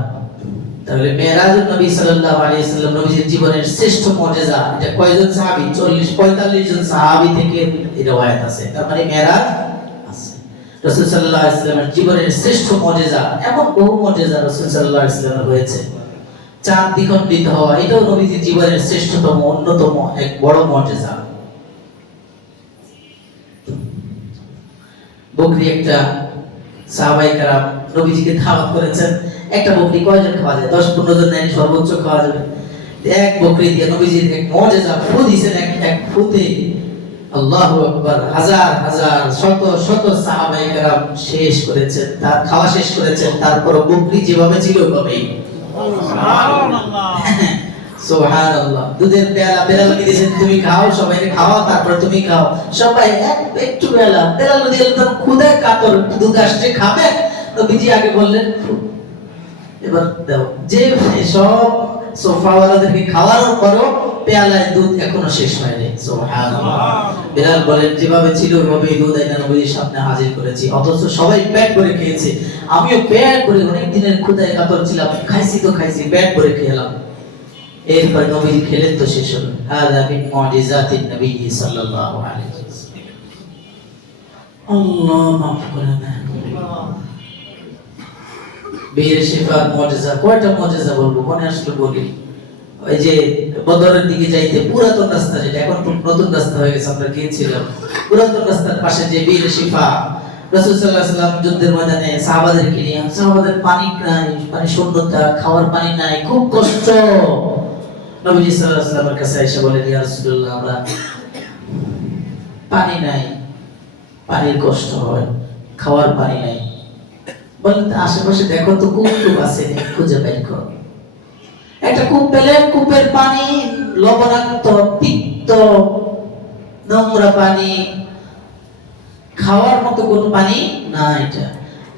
তাহলে মেরাজুন নবী সাল্লাল্লাহু আলাইহি ওয়াসাল্লাম নবীজির জীবনের শ্রেষ্ঠ মুজিজা। এটা কয়জন সাহাবী? 40-45 জন সাহাবী থেকে এই riwayat আছে। তার মানে মেরাজ আছে। রাসূল সাল্লাল্লাহু আলাইহি ওয়াসাল্লামের জীবনের শ্রেষ্ঠ মুজিজা, এমন বহু মুজিজা রাসূল সাল্লাল্লাহু আলাইহি ওয়াসাল্লামের হয়েছে। চাঁদ দ্বিখণ্ডিত হওয়া, এটাও নবীজির জীবনের শ্রেষ্ঠতম অন্যতম এক বড় মুজিজা। বকরি একটা সাহাবায়ে কেরাম নবীজিকে দাওয়াত করেছেন। একটা বকরি কয়জন খাওয়া যায়? 10-15 জন নেই, সর্বোচ্চ খাওয়া যাবে। এক বকরি দিয়ে নবীজির এক মুজিজা ফু দিয়েছেন, এক ফুতে আল্লাহু আকবার, হাজার হাজার শত শত সাহাবায়ে কেরাম শেষ করেছেন, তার খাওয়া শেষ করেছেন। তারপর বকরি যেভাবে ছিল ওইভাবেই। সুবহানাল্লাহ। সুবহানাল্লাহ। দুধের পেয়ালা বেলালকে দিয়েছেন, তুমি খাও, সবাইকে খাওয়াও, তারপর তুমি খাও। সবাই একটু বেলা, বেলাল রাদিয়াল্লাহু তাআলা ক্ষুধায় কাতর, দুধ আসছে খাবে। নবীজি আগে বললেন এবার দাও। যে সব সোফাওয়ালাদেরকে খাওয়ানোর পরও পেয়ালায় দুধ এখনো শেষ হয়নি। সুবহানাল্লাহ। বেলাল বলেন যেভাবে ছিল ওইভাবেই দুধ এনে নবীর সামনে হাজির করেছি, অথচ সবাই পেট ভরে খেয়েছে, আমিও পেট ভরে অনেক দিনের ক্ষুধায় কাতর ছিলাম, খাইছি তো খাইছি, পেট ভরে খেলাম। এরপর নবী খেলেন তো শেষ হলো। হাযা মিন মুজিজাতিন নবী সাল্লাল্লাহু আলাইহি ওয়াসাল্লাম। আল্লাহ মাফ করে দেন। বীর শিফার মুজিজা, কয়টা মুজিজা বলবো, মনে আসলো বলি। ওই যে বদরের দিকে যাইতে পুরাতন রাস্তা, যেটা এখন নতুন রাস্তা হয়ে গেছে, আমরা গিয়েছিলাম, পুরাতন রাস্তার পাশে যে বীর শিফা, রাসূল সাল্লাল্লাহু আলাইহি ওয়াসাল্লাম যুদ্ধের ময়দানে সাহাবাদেরকে নিয়ে, সাহাবাদের পানি নাই, পানি শূন্যতা, খাওয়ার পানি নাই, খুব কষ্ট। নবীজি সাল্লাল্লাহু আলাইহি ওয়াসাল্লামের কাছে এসে বলেন, ইয়া রাসূলুল্লাহ, আমরা পানি নাই, পানির কষ্ট হয়, খাওয়ার পানি নাই। বলেন আশেপাশে দেখো তো কূপ টুপ আছে, খুঁজে বের করো। একটা কূপ পেলে, কূপের পানি লবণাক্ত, তিক্ত, নোংরা পানি, খাওয়ার মতো কোন পানি না এটা।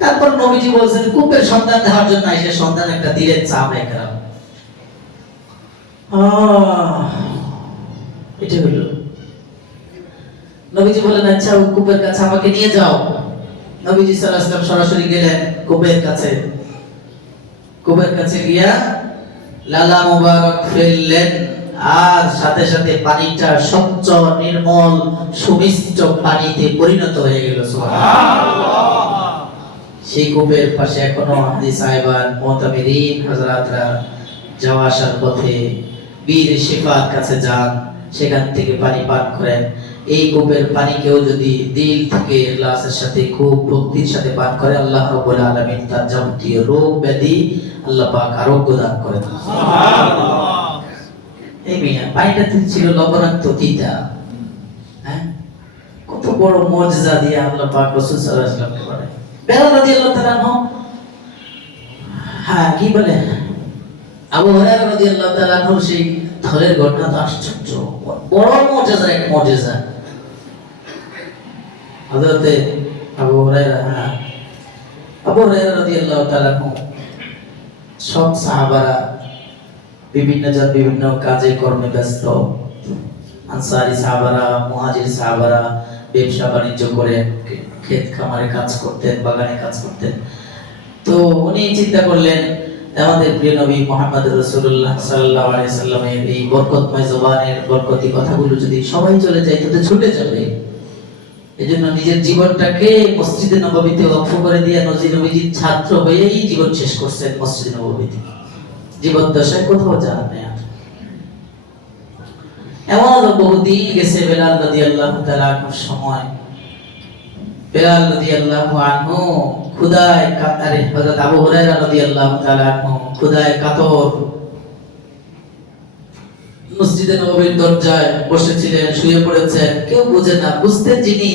তারপর নবীজি বলছেন কূপের সন্ধান দেওয়ার জন্য এসে সন্ধান একটা দিলেন সাহাবায়ে এটা হলো। নবীজি বললেন আচ্ছা কূপের কাছে আমাকে নিয়ে যাও। নবীজি সাল্লাল্লাহু আলাইহি ওয়াসাল্লাম সরাসরি গেলেন কূপের কাছে। কূপের কাছে গিয়া লালা মুবারক ফেললেন, আর সাথে সাথে পানিটা স্বচ্ছ, নির্মল, সুমিষ্ট পানিতে পরিণত হয়ে গেল। সুবহানাল্লাহ। সেই কূপের পাশে এখনো হাজী সাহেবান, মুতামিরিন হযরতরা যাওয়া আসার পথে বীর শিফার কাছে যান, সেখান থেকে পানি পান করেন। এই কূপের পানি কেউ যদি দিল থেকে ইখলাসের সাথে খুব ভক্তির সাথে পান করে, আল্লাহ রাব্বুল আলামিন তার যাবতীয় রোগ ব্যাধি আল্লাহ পাক আরোগ্য দান করেন। সুবহানাল্লাহ। এই মিয়া পানিটা ছিল লবণাক্ত, তিতা। হ্যাঁ, কত বড় মুজিজা দিয়ে আল্লাহ পাক রাসূল সাল্লাল্লাহু আলাইহি ওয়াসাল্লামকে বলেন। বেলাল রাদিয়াল্লাহু তাআলা আনহু, হ্যাঁ কি বলে, আবু হুরায়রা রাদিয়াল্লাহু তাআলা আনহু সেই থলের ঘটনা তো আশ্চর্য, বড় মুজিজা, এক মুজিজা। হযরতে আবু হুরায়রা রাদিয়াল্লাহু তাআলা আনহু, সব সাহাবারা বিভিন্ন জন বিভিন্ন কাজে কর্মে ব্যস্ত। আনসারী সাহাবারা, মুহাজির সাহাবারা ব্যবসা বাণিজ্য করে, ক্ষেত খামারে কাজ করতেন, বাগানে কাজ করতেন। তো উনি চিন্তা করলেন আমাদের প্রিয় নবী মুহাম্মদ রাসূলুল্লাহ সাল্লাল্লাহু আলাইহি সাল্লামের এই বরকতময় জবানের বরকতি কথাগুলো যদি সবাই চলে যায় তো ছুটে যাবে। এজন্য নিজের জীবনটাকে মসজিদে নববীতে ওয়াকফ করে দিয়ে নবীজির ছাত্র হয়েই জীবন শেষ করছেন মসজিদে নববীতে। জীবন দশায় কোথাও যান না। এমন বহুদিন গেছে বেলাল রাদিয়াল্লাহু তাআলা আনহুর সময়। বেলাল রাদিয়াল্লাহু আনহু ক্ষুধায় কাতরে, হযরত আবু হুরায়রা রাদিয়াল্লাহু তাআলা আনহু ক্ষুধায় কাতর মসজিদে নববীর দরজায় বসেছিলেন, শুয়ে পড়েছেন। কেউ বুঝে না, বুঝতেন যিনি,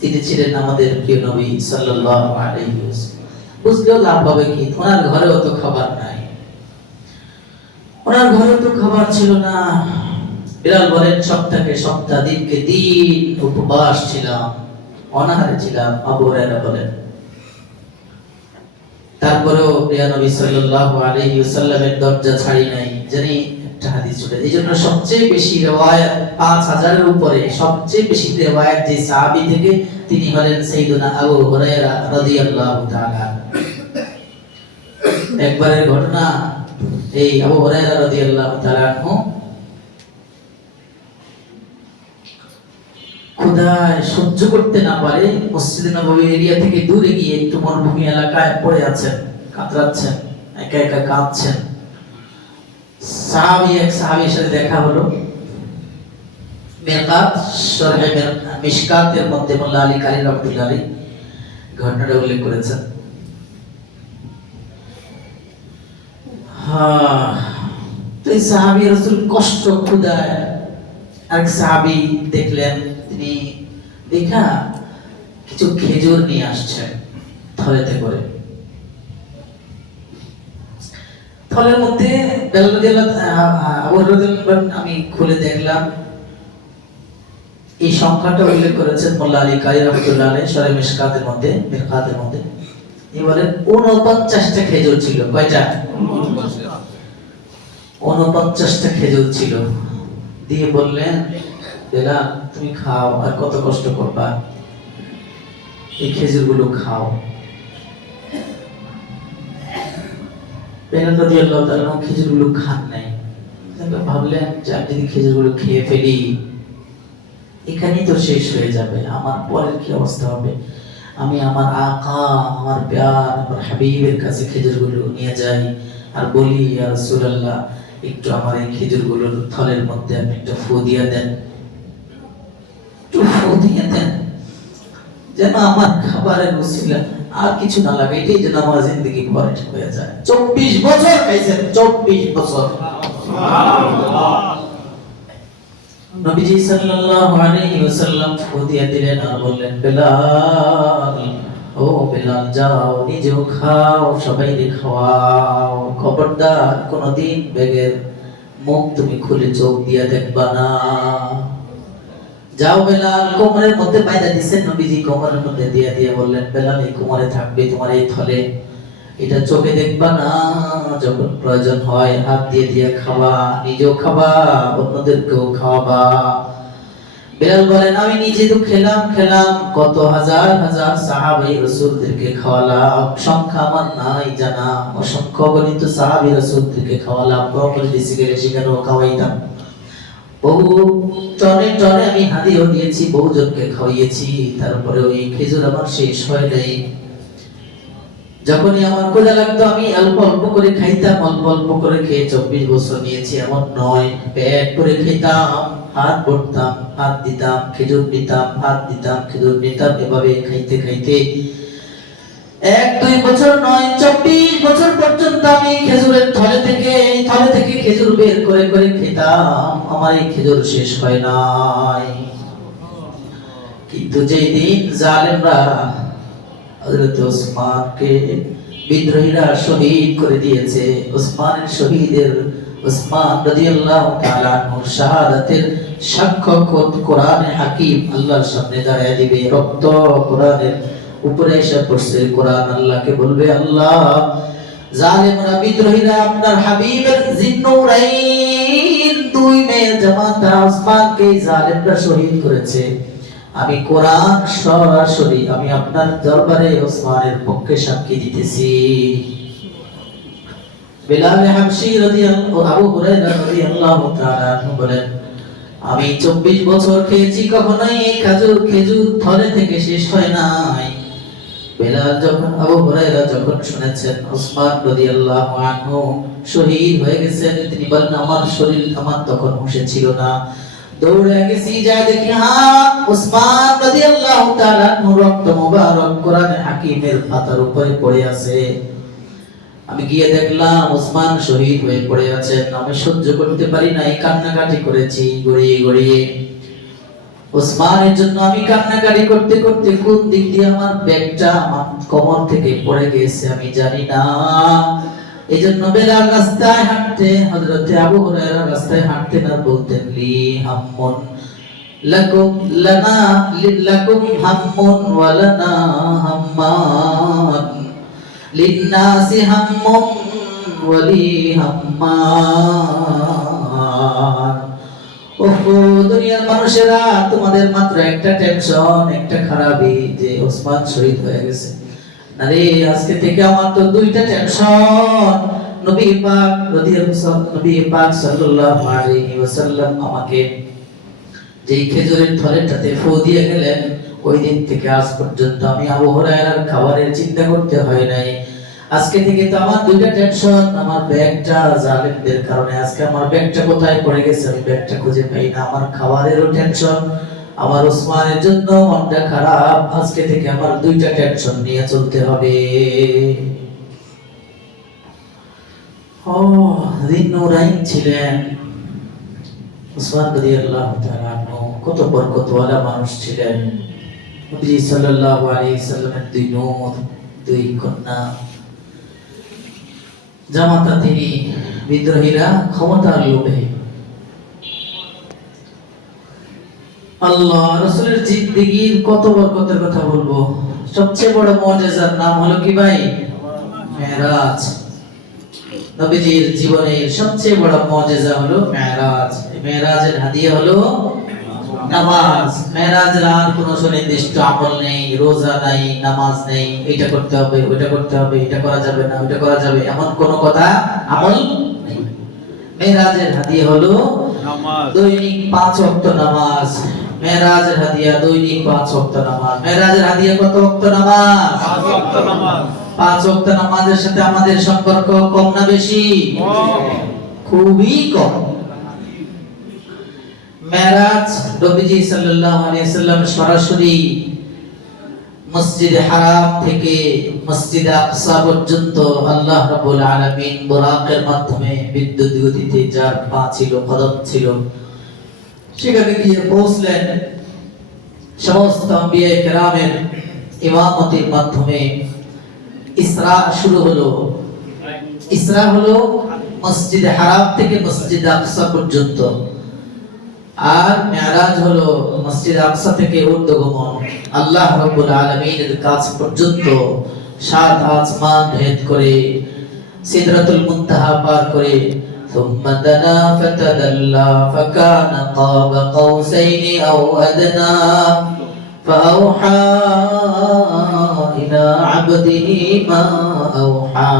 তিনি ছিলেন আমাদের প্রিয় নবী সাল্লাল্লাহু আলাইহি ওয়াসাল্লাম। বুঝলেও লাভ হবে কি, ওনার ঘরেও তো খাবার নাই, ওনার ঘরে তো খাবার ছিল না। বেলাল বলেন সপ্তাহে সপ্তাহ, দিনকে দিন উপবাস ছিলাম, অনাহারে ছিলাম। আবু হুরায়রা বলেন তারপরেও প্রিয় নবী সাল্লাল্লাহু আলাইহি ওয়াসাল্লামের দরজা ছাড়ি নাই। জানি একটা হাদিস ছিল, এইজন্য সবচেয়ে বেশি riwayat 5000 এর উপরে সবচেয়ে বেশি riwayat যে সাহাবী থেকে, তিনি হলেন সাইয়েদুনা আবু হুরায়রা রাদিয়াল্লাহু তাআলা। একবারের ঘটনা, এই আবু হুরায়রা রাদিয়াল্লাহু তাআলা আনহু ক্ষুধায় সহ্য করতে না পারে মসজিদে নববী এরিয়া থেকে দূরে গিয়ে একটু মরুভূমি এলাকায় পড়ে আছেন, কাতরাচ্ছেন, একা একা কাঁদছেন। এক সাহাবীর সাথে দেখা হলো। মিরকাত শরহে মিশকাতের মধ্যে মোল্লা আলী কারি রাহমাতুল্লাহ আলাইহি ঘটনাটা উল্লেখ করেছেন। তো এই সাহাবী রাসূল কষ্ট, ক্ষুধায়, আরেক সাহাবী দেখলেন, তিনি দেখা কিছু খেজুর নিয়ে আসছেন থলেতে করে। থলের মধ্যে বেলাল আবু রাদিয়াল্লাহু আমি খুলে দেখলাম এই সংখ্যাটা উল্লেখ করেছেন মোল্লা আলী কারি রাহমাতুল্লাহ আলাইহি শরহ মিশকাতের মধ্যে এবারে 49টা খেজুর ছিল। কয়টা? 49টা খেজুর ছিল। দিয়ে বললেন, বেলাল তুমি খাও, আর কত কষ্ট করবা, এই খেজুরগুলো খাও। বেলাল রাদিয়াল্লাহু তাআলা খেজুরগুলো খান নাই। ভাবলেন যে আমি যদি খেজুরগুলো খেয়ে ফেলি এখানেই তো শেষ হয়ে যাবে, আমার পরের কি অবস্থা হবে। আমি আমার আকা, আমার প্যার, আমার হাবিবের কাছে খেজুরগুলো নিয়ে যাই আর বলি, ইয়া রাসূলুল্লাহ একটু আমার এই খেজুরগুলোর থলের মধ্যে আপনি একটু ফু দিয়ে দেন, একটু ফু দিয়ে দেন, যেন আমার খাবারের উসিলা আর কিছু না লাগে, এটাই যেন আমার জিন্দেগি ভরে হয়ে যায়। 24 বছর খাইছেন, 24 বছর। নবীজি সাল্লাল্লাহু আলাইহি ওয়াসাল্লাম ফু দিয়ে দিলেন আর বললেন, বেলাল, ও বেলাল যাও নিজেও খাও, সবাইকে খাওয়াও, খবরদার কোনদিন বেগের মুখ তুমি খুলে চোখ দিয়ে দেখবা না। যাও বেলাল। কোমরের মধ্যে বাইদা দিচ্ছেন নবীজি, কোমরের মধ্যে দিয়ে দিয়ে বললেন, বেলাল এই কোমরে থাকবে তোমার এই থলে, এটা চোখে দেখবা না, যখন প্রয়োজন হয় হাত দিয়ে দিয়ে খাওয়া, নিজেও খাবা, অন্যদেরকেও খাওয়াবা। বেলাল বলেন, আমি নিজে তো খেলাম, কত হাজার হাজার সাহাবী রাসূলদেরকে খাওয়ালাম, সংখ্যা আমার নাই জানা, অসংখ্য গণিত সাহাবী রাসূলদেরকে খাওয়ালাম, প্রপারে দিছি গেলে সেখানেও খাওয়াইতাম, বহু টনে টনে আমি হাদিয়া দিয়েছি, বহুজনকে খাওয়াইয়েছি, তারপরে ওই খেজুর আমার শেষ হয় নাই। যখনই আমার ক্ষুধা লাগতো আমি অল্প অল্প করে খাইতাম, অল্প অল্প করে খেয়ে 24 বছর নিয়েছি এমন নয়, পেট করে খেতাম, হাত ভরতাম, হাত দিতাম, খেজুর নিতাম, হাত দিতাম, খেজুর নিতাম, এভাবে খাইতে খাইতে 1-2 বছর নয় 24 বছর পর্যন্ত আমি খেজুরের থলে থেকে খেজুর বের করে করে খেতাম, আমার এই খেজুর শেষ হয় নাই। কিন্তু যেই দিন জালেমরা হযরত ওসমানকে বিদ্রোহীরা শহীদ করে দিয়েছে, ওসমান রাদিয়াল্লাহু তাআলা আনহুর শাহাদাতের সাক্ষ্য কোরআনে হাকিম আল্লাহর সামনে দাঁড়ায় দিবে, রক্ত কোরআনের উপরে এসে পড়ছে, কোরআন আল্লাহকে বলবে, আল্লাহ জালেমরা বিদ্রোহীরা আপনার হাবিবের জিন্নুরাইন 2 মেয়ের জামাতা ওসমানকে জালেমরা শহীদ করেছে, আমি কোরআন সরাসরি আমি আপনার দরবারে ওসমানের পক্ষে সাক্ষী দিতেছি। বেলাল হাবশী রাদিয়াল্লাহু আবু হুরায়রা রাদিয়াল্লাহু তাআলা বলেন, আমি 24 বছর খেয়েছি, কখনোই এই খেজুর থলে থেকে শেষ হয় নাই। বেলাল যখন আবু হুরায়রা যখন শুনেছেন ওসমান রাদিয়াল্লাহু আনহু শহীদ হয়ে গেছেন, তিনি বলেন, আমার শরীর আমার তখন হুঁশে ছিল না, দৌড়ে গেছি, যা দেখি ওসমান রাদিয়াল্লাহু তাআলা রক্ত মুবারক কোরআনে হাকিমের পাতার উপরে পড়ে আছে। আমি গিয়ে দেখলাম ওসমান শহীদ হয়ে পড়ে আছেন, আমি সহ্য করতে পারি নাই, কান্নাকাটি করেছি গড়িয়ে গড়িয়ে। ওসমানের জন্য আমি কান্নাকাটি করতে করতে কোন দিক দিয়ে আমার ব্যাগটা আমার কোমর থেকে পড়ে গেছে আমি জানি না। এজন্য বেলাল রাস্তায় হাঁটতে, হযরতে আবু হুরায়রা রাস্তায় হাঁটতেন আর বলতেন, লি হাম্মুন লাকুম লানা লিল্লাকুম হাম্মুন ওয়া লানা হাম্মান লিন্নাসি হাম্মুন ওয়া লি হাম্মান। ওহো দুনিয়ার মানুষেরা, তোমাদের মাত্র একটা টেনশন, একটা খারাপই, যে ওসমান শহীদ হয়ে গেছে। আরে আজকে থেকে আমার তো 2টা টেনশন। নবী পাক সাল্লাল্লাহু আলাইহি ওয়াসাল্লাম আমাকে যেই খেজুরের থলেটাতে ফু দিয়ে গেলেন, ওই দিন থেকে আজ পর্যন্ত আমি আবু হুরায়রার খাবারের চিন্তা করতে হয় নাই। আজকে থেকে তো আমার 2টা টেনশন, আমার ব্যাগটা জালেমদের কারণে আজকে আমার ব্যাগটা কোথায় পড়ে গেছে আমি ব্যাগটা খুঁজে পাই না, আমার খাবারেরও টেনশন, আমার ওসমানের জন্য মনটা খারাপ, আজকে থেকে আমার 2টা টেনশন নিয়ে চলতে হবে। ও জিন্নুরাইন ছিলেন ওসমান রাদিয়াল্লাহু তাআলা আনহু, কত বরকতওয়ালা মানুষ ছিলেন। নবী সাল্লাল্লাহু আলাইহি সাল্লামের 2 নূর, 2 কন্যা, জামাতা তিনি বিদ্রোহীরা ক্ষমতার লোভে আল্লাহ রাসূলের জিন্দেগীর কত বরকতের কথা বলবো। সবচেয়ে বড় মুজিজার নাম হলো কি ভাই? মেরাজ। নবীজির জীবনের সবচেয়ে বড় মুজিজা হলো মেরাজ। মেরাজের হাদিয়া হলো নামাজ। মেরাজের আর কোনো সুনির্দিষ্ট আমল নেই, রোজা নাই, নামাজ নেই, এটা করতে হবে, ওইটা করতে হবে, এটা করা যাবে না, ওইটা করা যাবে, এমন কোনো কথা আমল নেই। মেরাজের হাদিয়া হলো নামাজ, দৈনিক 5 ওয়াক্ত নামাজ। মেরাজের হাদিয়া দৈনিক 5 ওয়াক্ত নামাজ। মেরাজের হাদিয়া কত ওয়াক্ত নামাজ? 5 ওয়াক্ত নামাজ। 5 ওয়াক্ত নামাজের সাথে আমাদের সম্পর্ক কম না বেশি? খুবই কম। মেরাজ নবীজি সাল্লাল্লাহু আলাইহি সাল্লাম সরাসরি মসজিদে হারাম থেকে মসজিদে আকসা পর্যন্ত আল্লাহ রাব্বুল আলামিন বুরাকের মাধ্যমে বিদ্যুৎ গতিতে যার পা ছিল, কদম ছিল, সেখানে গিয়ে পৌঁছলেন। সমস্ত আম্বিয়া কেরামের ইমামতির মাধ্যমে ইসরা শুরু হলো। ইসরা হলো মসজিদে হারাম থেকে মসজিদে আকসা পর্যন্ত, আর মেরাজ হলো মসজিদ আকসা থেকে ঊর্ধ্বগমন আল্লাহ রাব্বুল আলামিনের কাছ পর্যন্ত। 7 আসমান ভেদ করে সিদরাতুল মুনতাহা পার করে ثم دنا فتدلى فكان قاب قوسين أو أدنى فأوحى إلى عبده ما أوحى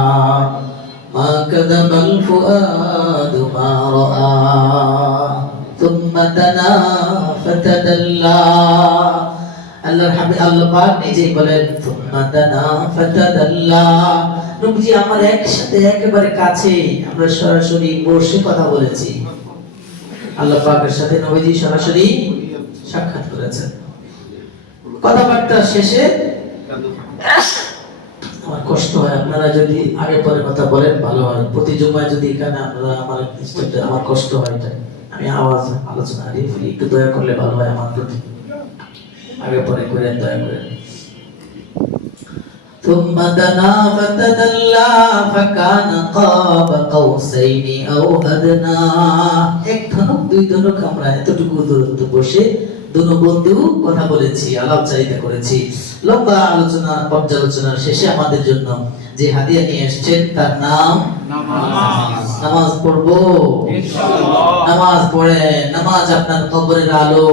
ما كذب الفؤاد ما رأى ثم دنا فتدلى আল্লাহর হাবিব আল্লাহ পাক নিজেই বলেন থুম্মা দানা ফাতাদাল্লা। নবীজি আমার একসাথে একেবারে কাছে, আমরা সরাসরি বসে কথা বলেছি। আল্লাহ পাকের সাথে নবীজি সরাসরি সাক্ষাৎ করেছেন। কথাবার্তা শেষে আমার কষ্ট হয়, আপনারা যদি আগে পরে কথা বলেন ভালো হয়। প্রতি জুমায় যদি এখানে আপনারা আমার কষ্ট হয়, এটা আমি আওয়াজ আলোচনা হারিয়ে ফেলি। একটু দয়া করলে ভালো হয় আমার প্রতি, আগে পরে করে দয়া করে। ثم دنا فتدلى فكان قاب قوسين أو أدنى। এক ধনুক দুই ধনুক আমরা এতটুকু দূরত্ব বসে দুনো বন্ধু কথা বলেছি, আলাপচারিতা করেছি। লম্বা আলোচনা পর্যালোচনার শেষে আমাদের জন্য যে হাদিয়া নিয়ে এসেছেন তার নাম নামাজ। নামাজ পড়বো ইনশাআল্লাহ। নামাজ পড়ে, নামাজ আপনার কবরের আলো,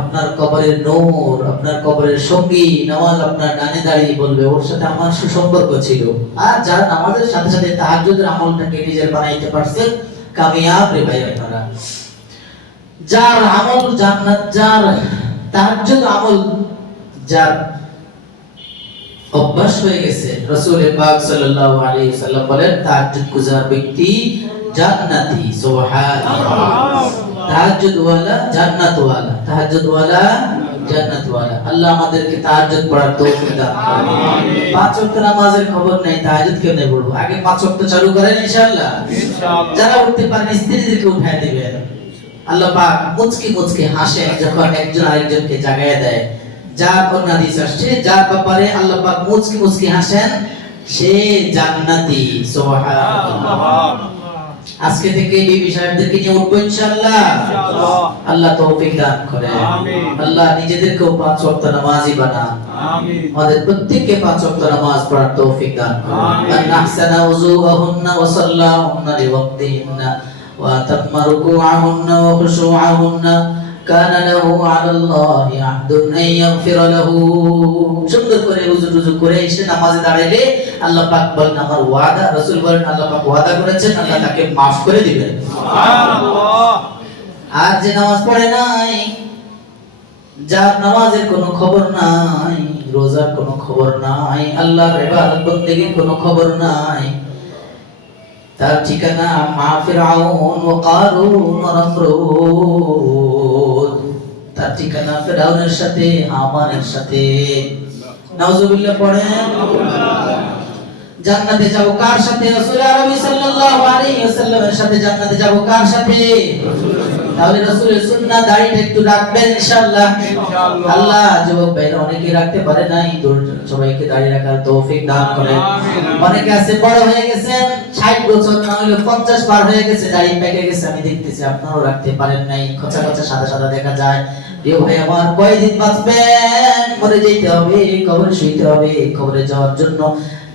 আপনার কবরের নূর, আপনার কবরের সঙ্গী। নামাজ আপনার ডানে দাঁড়িয়ে বলবে ওর সাথে আমার সুসম্পর্ক ছিল। আর যারা নামাজের সাথে সাথে তাহাজ্জুদের আমলটাকে নিজের বানাইতে পারছেন, কামিয়াব রে ভাই আপনারা। যার আমল জান্নাত, যার তাহাজ্জুদ আমল যার অভ্যাস হয়ে গেছে, রাসূল পাক সাল্লাল্লাহু আলাইহি সাল্লাম বলেন তাহাজ্জুদ গুজার ব্যক্তি জান্নাতি। সুবহানাল্লাহ। তাহাজ্জুদ ওয়ালা জান্নাত ওয়ালা, তাহাজ্জুদ ওয়ালা জান্নাত ওয়ালা। আল্লাহ আমাদেরকে তাহাজ্জুদ পড়ার তৌফিক দান করুন। আমিন। 5 ওয়াক্ত নামাজের খবর নাই, তাহাজ্জুদ কেমনে পড়বো? আগে 5 ওয়াক্ত চালু করেন ইনশাআল্লাহ। ইনশাআল্লাহ। যারা উঠতে পারেন স্ত্রীদেরকে উঠায় দিবেন। আল্লাহ পাক মুচকি মুচকি হাসেন যখন একজন আরেকজনকে জাগায় দেয়। যার হাদিস আসছে, যার ব্যাপারে আল্লাহ পাক মুচকি মুচকি হাসেন সে জান্নাতি। সুবহানাল্লাহ। আজকে থেকে বিবি সাহেবদেরকে নিয়ে উঠবো ইনশাআল্লাহ। আল্লাহ তৌফিক দান করেন। আমিন। আল্লাহ নিজেদেরকেও 5 ওয়াক্ত নামাজি বানান। আমিন। আমাদের প্রত্যেককে 5 ওয়াক্ত নামাজ পড়ার তৌফিক দান করেন। আমিন। আহসানা উযুহুন্না ওয়া সাল্লাহুন্না লিওয়াক্তিহিন্না ওয়া তাম্মা রুকুআহুন্না ওয়া খুশুআহুন্না কানা লাহু আলাল্লাহি আহদুন আন ইয়াগফিরা লাহু। সুন্দর করে উযু করে এসে নামাজে দাঁড়াইলে আল্লাহ পাক বলেন আমার ওয়াদা, রাসূল বলেন আল্লাহ পাক ওয়াদা করেছেন আল্লাহ তাকে maaf করে দিবেন। সুবহানাল্লাহ। আর যে নামাজ পড়ে নাই, যার নামাজের কোনো খবর নাই, রোজার কোনো খবর নাই, আল্লাহর ইবাদত বন্দেগীর কোনো খবর নাই, তার ঠিকানা মা ফিরআউন ওয়া কারুন ওয়া নমরুদ। তার ঠিকানা ফিরআউনের সাথে, হামানের সাথে। নাউজুবিল্লাহ পড়েন। জান্নাতে যাব কার সাথে? রাসূল আরবি সাল্লাল্লাহু আলাইহি ওয়াসাল্লামের সাথে জান্নাতে যাব কার সাথে? তাহলে রাসূলের সুন্নাহ দাড়িটা একটু রাখবেন ইনশাআল্লাহ। আল্লাহ যুবক ভাইরা অনেকে রাখতে পারে নাই, তো সবাইকে দাড়ি রাখার তৌফিক দান করেন। অনেকে আছে বড় হয়ে গেছেন, 60 বছর না হলে 50 পার হয়ে গেছে, দাড়ি পেকে গেছে, আমি দেখতেছি আপনারাও রাখতে পারেন নাই, খোঁচা খোঁচা সাদা সাদা দেখা যায়। প্রিয় ভাই আমার, কয়দিন বাঁচবেন? মরে যেতে হবে, কবরে শুইতে হবে। কবরে যাওয়ার জন্য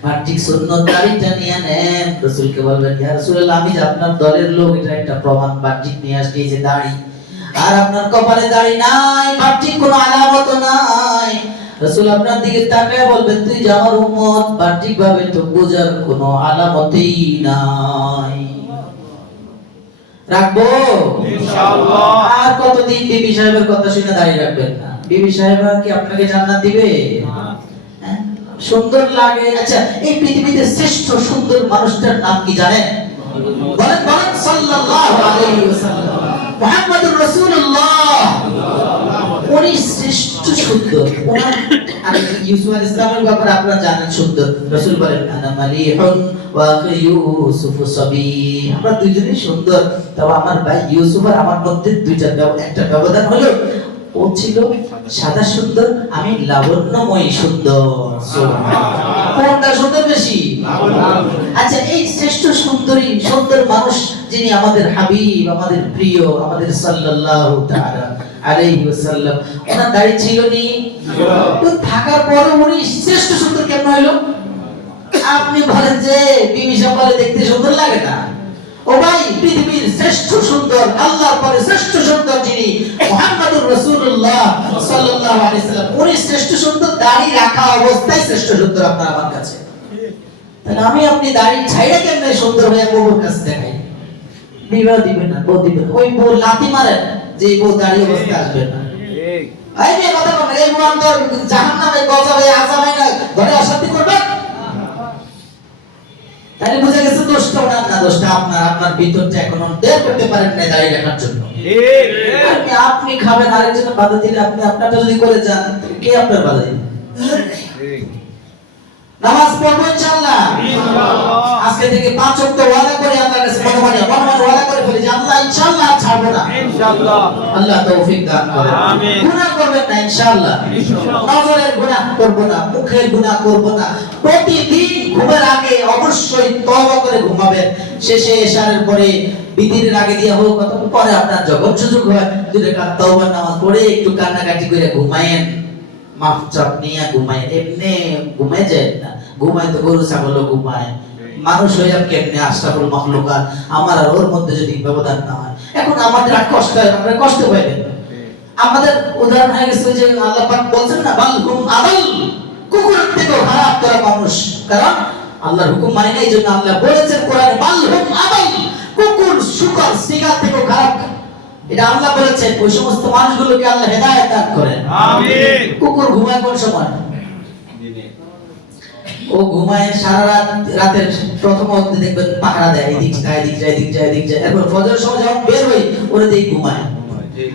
বাহ্যিক সুন্নাত দাড়িটা নিয়ে নেন। রাসূলকে বলবেন, ইয়া রাসূলুল্লাহ, আমি যে আপনার দলের লোক, এটা একটা প্রমাণ বাহ্যিক নিয়ে আসছি যে দাড়ি। আর আপনার কপালে দাড়ি নাই, বাহ্যিক কোনো আলামত নাই। রাসূল আপনার দিকে তাকায় বলবেন, তুই যে আমার উম্মত, বাহ্যিক ভাবে তো বোঝার কোনো আলামতই নাই। রাখবো ইনশাআল্লাহ। আর কতদিন বিবি সাহেবের কথা শুনে দাঁড়িয়ে রাখবেন না? বিবি সাহেবা কি আপনাকে জান্নাত দিবে? সুন্দর লাগে। আচ্ছা, এই পৃথিবীতে শ্রেষ্ঠ সুন্দর মানুষটার নাম কি জানেন? বলেন বলেন, সাল্লাল্লাহু আলাইহি ওয়াসাল্লাম, মুহাম্মাদুর রাসূলুল্লাহ। উনি শ্রেষ্ঠ সুন্দর। ওনার ইউসুফ আলাইহিস সালামের ব্যাপারে আপনারা জানেন সুন্দর। রাসূল বলেন, আনা মালিহুন ওয়া আখি ইউসুফ সাবী। আমরা দুইজনই সুন্দর, তবে আমার ভাই ইউসুফ আর আমার মধ্যে একটা ব্যবধান হলো, ও ছিল সাদা সুন্দর, আমি লাবণ্যময়ী সুন্দর। কোনটা সুন্দর বেশি? আচ্ছা, এই শ্রেষ্ঠ সুন্দরী সুন্দর মানুষ যিনি আমাদের হাবিব, আমাদের প্রিয়, আমাদের সাল্লাল্লাহু তাআলা আলাইহি ওয়াসাল্লাম, ওনার দাড়ি ছিল নি? তো থাকার পরে উনি শ্রেষ্ঠ সুন্দর কেন হলো? আপনি বলেন যে বিবি সাহেব দেখতে সুন্দর লাগে না? ও ভাই, পৃথিবীর শ্রেষ্ঠ সুন্দর, আল্লাহর পরে শ্রেষ্ঠ সুন্দর যিনি, মুহাম্মাদুর রাসূলুল্লাহ সাল্লাল্লাহু আলাইহি ওয়াসাল্লাম, উনি শ্রেষ্ঠ সুন্দর, দাড়ি রাখা অবস্থায় শ্রেষ্ঠ সুন্দর আপনার আমার কাছে। তাহলে আমি আপনি দাড়ি ছাইড়া কেমনে সুন্দর হয়ে বউর কাছে দেখাই? বিবাহ দিবেন না, বউ দিবেন, ওই বউ লাথি মারেন যে বউ দাড়ি অবস্থায় আসবে না। ঠিক এই যে কথা বলেন, এই বউ আমাদের জাহান্নামে গজাবে, আযাবে না, ঘরে অশান্তি করবে। তাহলে বুঝা গেছে দোষটা ওনার না, দোষটা আপনার। আপনার ভিতরটা এখনো বের করতে পারেন না দাড়ি রাখার জন্য। ঠিক আপনি খাবেন, আরেকজনের বাধা দিলে আপনি আপনারটা যদি করে যান, কে আপনার বাধা দিবে? ঠিক নামাজ পড়বো ইনশাআল্লাহ। আজকে থেকে 5 ওয়াক্ত ওয়াদা করে আল্লাহর কাছে মনে ওয়াদা করে ফেলি যে আল্লাহ ইনশাআল্লাহ ছাড়বো না। ইনশাআল্লাহ আল্লাহ তৌফিক দান করেন। আমিন। গুনাহ করবেন না ইনশাআল্লাহ। নজরের গুনাহ করব না, মুখের গুনাহ করব না। প্রতিদিন ঘুমের আগে অবশ্যই তওবা করে ঘুমাবেন। শেষে ইশারের পরে বিতিরের আগে দিয়া হোক অথবা পরে আপনার যখন সুযোগ হয়, 2 রাকাত তওবার নামাজ পড়ে একটু কান্নাকাটি করে ঘুমায়েন। মাফ চাপ নিয়ে ঘুমায়, এমনি ঘুমায় যায় না। ঘুমায় তো গরু ছাগলও ঘুমায়, মানুষ হয়ে যাবে কেমনে? আশরাফুল মাখলুকাত। আমার আর ওর মধ্যে যদি ব্যবধান না হয়, এখন আমাদের আর কষ্ট হয়, আমরা কষ্ট পাইবেন। আমাদের উদাহরণ হয়ে গেছে যে আল্লাহ পাক বলছেন না, বালহুম আদাল, কুকুরের থেকেও খারাপ তারা মানুষ। কারণ আল্লাহর হুকুম মানে না, এই জন্য আল্লাহ বলেছেন কোরআনে, বালহুম আদাল, কুকুর শুকর সিগা থেকেও খারাপ। এটা আল্লাহ বলেছেন। ওই সমস্ত মানুষগুলোকে আল্লাহ হেদায়েত দান করেন। আমিন। কুকুর ঘুমায় কোন সময়? ও ঘুমায় সারা রাত। রাতের প্রথম অবধি দেখবেন পাহারা দেয়, এদিক যায় এদিক যায় এদিক যায় এদিক যায়। এরপর ফজরের সময় যখন বের হই, ওরে দিয়ে ঘুমায়।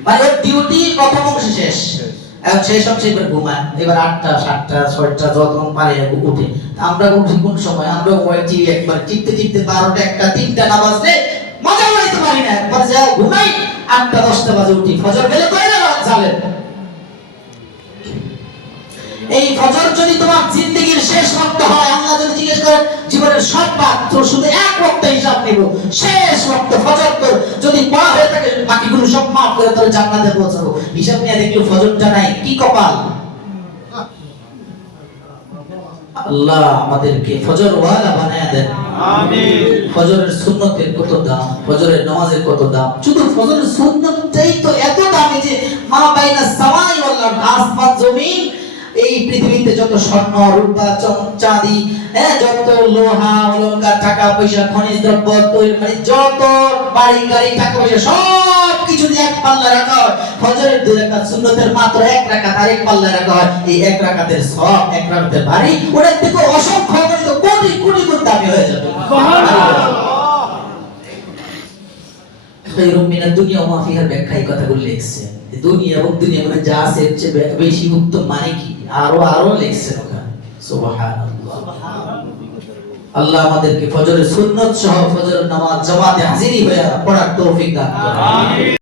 মানে ওর ডিউটি প্রথম অংশ শেষ, এখন শেষ অংশে এবার ঘুমায়। এবার 8টা 7টা 6টা যখন পারে উঠে। আমরা উঠি কোন সময়? আমরা মোবাইল টিভি একবার টিপতে টিপতে 12টা 1টা 3টা না বাজলে মজা উড়াইতে পারি না। পরে যা ঘুমাই, 8টা 10টা বাজে উঠি, ফজর গেলে কয় না রাত জালেন। এই ফজর যদি তোমার জিন্দেগীর শেষ ওয়াক্ত হয়, আল্লাহ যদি জিজ্ঞেস করেন জীবনের সব ওয়াক্ত, তো শুধু এক ওয়াক্ত হিসাব নিব, শেষ ওয়াক্ত ফজর তোর যদি পড়া হয়ে থাকে, বাকিগুলো সব মাফ করে তোর জান্নাতে পৌঁছাবো। হিসাব নিয়ে দেখলো ফজরটা নাই, কি কপাল! আল্লাহ আমাদেরকে ফজর ওয়ালা বানায়া দেন। আমিন। ফজরের সুন্নতের কত দাম, ফজরের নামাজের কত দাম! শুধু ফজরের সুন্নতটাই তো এত দামি যে মা বাইনা সামাই ওয়াল আরদ, আসমান জমিন, এই পৃথিবীতে যত স্বর্ণ রূপা চাঁদি, যত লোহা অলংকার টাকা পয়সা খনিজ দ্রব্য তৈরি, মানে যত বাড়ি গাড়ি টাকা পয়সা সব কিছু দিয়ে এক পাল্লা রাখা হয়। ফজরের 2 রাকাত সুন্নতের মাত্র 1 রাকাত আরেক পাল্লা রাখা হয়। এই 1 রাকাতের সওয়াব, 1 রাকাতের ভারী, ওটার থেকে অসংখ্য কোটি কোটি গুণ দামি হয়ে যাবে। সুবহানাল্লাহ। খায়রুম মিনাদ দুনিয়া ওয়া মা ফিহা ব্যাখ্যা এই কথাগুলো লিখছে। দুনিয়া এবং দুনিয়ার মধ্যে যা আছে এর চেয়ে বেশি উত্তম মানে কি? আরো লিখছেন ওখানে। সুবহানাল্লাহ। আল্লাহ আমাদেরকে ফজরের সুন্নত সহ ফজরের নামাজ জামাতে হাজিরি হয়ে পড়ার তৌফিক দান করুন।